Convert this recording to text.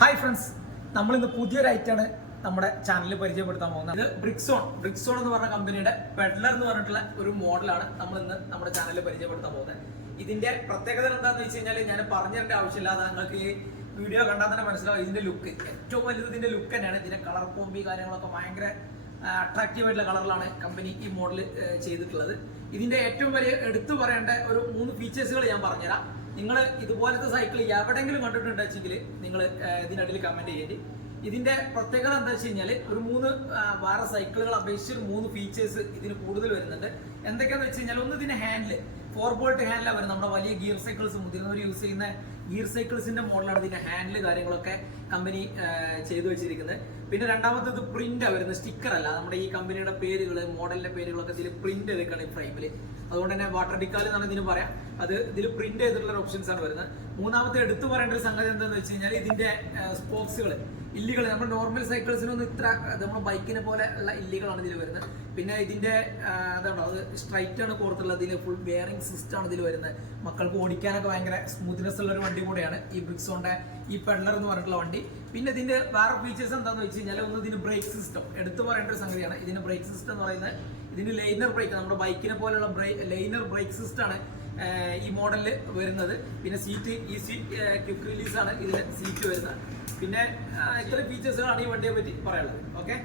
Hi friends, നമ്മളിന്ന് പുതിയൊരു ഐറ്റാണ് നമ്മുടെ ചാനലിൽ പരിചയപ്പെടുത്താൻ പോകുന്നത്. ഇത് ബ്രിക്സോൺ എന്ന് പറഞ്ഞ കമ്പനിയുടെ പെഡലർ എന്ന് പറഞ്ഞിട്ടുള്ള ഒരു മോഡലാണ് നമ്മൾ ഇന്ന് നമ്മുടെ ചാനലിൽ പരിചയപ്പെടുത്താൻ പോകുന്നത്. ഇതിന്റെ പ്രത്യേകത എന്താണെന്ന് വെച്ച് കഴിഞ്ഞാൽ ഞാൻ പറഞ്ഞിരേണ്ട ആവശ്യമില്ലാതെ നിങ്ങൾക്ക് ഈ വീഡിയോ കണ്ടാൽ തന്നെ മനസ്സിലാവും. ഇതിന്റെ ലുക്ക് ഏറ്റവും വലുത് ഇതിന്റെ ലുക്ക് തന്നെയാണ്. ഇതിന്റെ കളർ കോമ്പി കാര്യങ്ങളൊക്കെ ഭയങ്കര അട്രാക്റ്റീവ് ആയിട്ടുള്ള കളറിലാണ് കമ്പനി ഈ മോഡൽ ചെയ്തിട്ടുള്ളത്. ഇതിന്റെ ഏറ്റവും വലിയ എടുത്തു പറയേണ്ട ഒരു 3 ഫീച്ചേഴ്സുകൾ ഞാൻ പറഞ്ഞുതരാം. നിങ്ങൾ ഇതുപോലത്തെ സൈക്കിൾ എവിടെയെങ്കിലും കണ്ടിട്ടുണ്ടെങ്കിൽ നിങ്ങൾ ഇതിനടിയിൽ കമന്റ് ചെയ്യേണ്ടി. ഇതിന്റെ പ്രത്യേകത എന്താ വെച്ച് കഴിഞ്ഞാൽ ഒരു 3 വേറെ സൈക്കിളുകൾ അപേക്ഷിച്ച് 3 ഫീച്ചേഴ്സ് ഇതിന് കൂടുതൽ വരുന്നുണ്ട്. എന്തൊക്കെയാന്ന് വെച്ച് കഴിഞ്ഞാൽ ഒന്ന് ഇതിന്റെ ഹാൻഡിൽ 4 ബോൾട്ട് ഹാൻഡിലാണ് വരുന്നത്. നമ്മുടെ വലിയ ഗിയർ സൈക്കിൾസ് മുതിർന്നവർ യൂസ് ചെയ്യുന്ന ഗിയർ സൈക്കിൾസിന്റെ മോഡലാണ് ഇതിന്റെ ഹാൻഡിൽ കാര്യങ്ങളൊക്കെ കമ്പനി ചെയ്തു വെച്ചിരിക്കുന്നത്. പിന്നെ രണ്ടാമത്തേത് പ്രിന്റ് വരുന്നത്, സ്റ്റിക്കർ അല്ല. നമ്മുടെ ഈ കമ്പനിയുടെ പേരുകൾ, മോഡലിന്റെ പേരുകളൊക്കെ ഇതിൽ പ്രിന്റ് ചെയ്തേക്കാണ് ഈ ഫ്രെയിമിൽ. അതുകൊണ്ട് തന്നെ വാട്ടർ ഡിക്കാൽ എന്നാണ് ഇതിന് പറയാം. അത് ഇതിൽ പ്രിന്റ് ചെയ്തിട്ടുള്ള ഓപ്ഷൻസ് ആണ് വരുന്നത്. മൂന്നാമത്തെ എടുത്തു പറയേണ്ട ഒരു സംഗതി എന്താണെന്ന് വെച്ച് കഴിഞ്ഞാൽ ഇതിന്റെ സ്പോക്സുകൾ, ഇല്ലുകൾ നമ്മുടെ നോർമൽ സൈക്കിൾസിനൊന്നും ഇത്ര നമ്മുടെ ബൈക്കിനെ പോലെ ഉള്ള ഇല്ലുകളാണ് ഇതിൽ വരുന്നത്. പിന്നെ ഇതിന്റെ അതാണോ അത് സ്ട്രൈറ്റ് ആണ് കോർത്തുള്ളത്. ഇതിൽ ഫുൾ ബെയറിംഗ് സിസ്റ്റം ആണ് ഇതിൽ വരുന്നത്. മക്കൾക്ക് ഓടിക്കാനൊക്കെ ഭയങ്കര സ്മൂത്ത്നെസ് ഉള്ള ഒരു വണ്ടി കൂടെയാണ് ഈ ബ്രിക്സോന്റെ ഈ പെഡലർ എന്ന് പറഞ്ഞിട്ടുള്ള വണ്ടി. പിന്നെ ഇതിന്റെ വേറെ ഫീച്ചേഴ്സ് എന്താണെന്ന് വെച്ച് കഴിഞ്ഞാൽ ഒന്ന് ഇതിന് ബ്രേക്ക് സിസ്റ്റം എടുത്തു പറയേണ്ട ഒരു സംഗതിയാണ്. ഇതിന്റെ ബ്രേക്ക് സിസ്റ്റം എന്ന് പറയുന്നത് ഇതിന് ലൈനർ ബ്രേക്ക്, നമ്മുടെ ബൈക്കിനെ പോലെയുള്ള ലൈനർ ബ്രേക്ക് സിസ്റ്റം ആണ് ഈ മോഡലിൽ വരുന്നത്. പിന്നെ സീറ്റ് ക്വിക്ക് റിലീസ് ആണ് ഇതിന് സീറ്റ് വരുന്നത്. പിന്നെ ഇത്ര ഫീച്ചേഴ്സുകളാണ് ഈ വണ്ടിയെ പറ്റി പറയാനുള്ളത്. ഓക്കെ.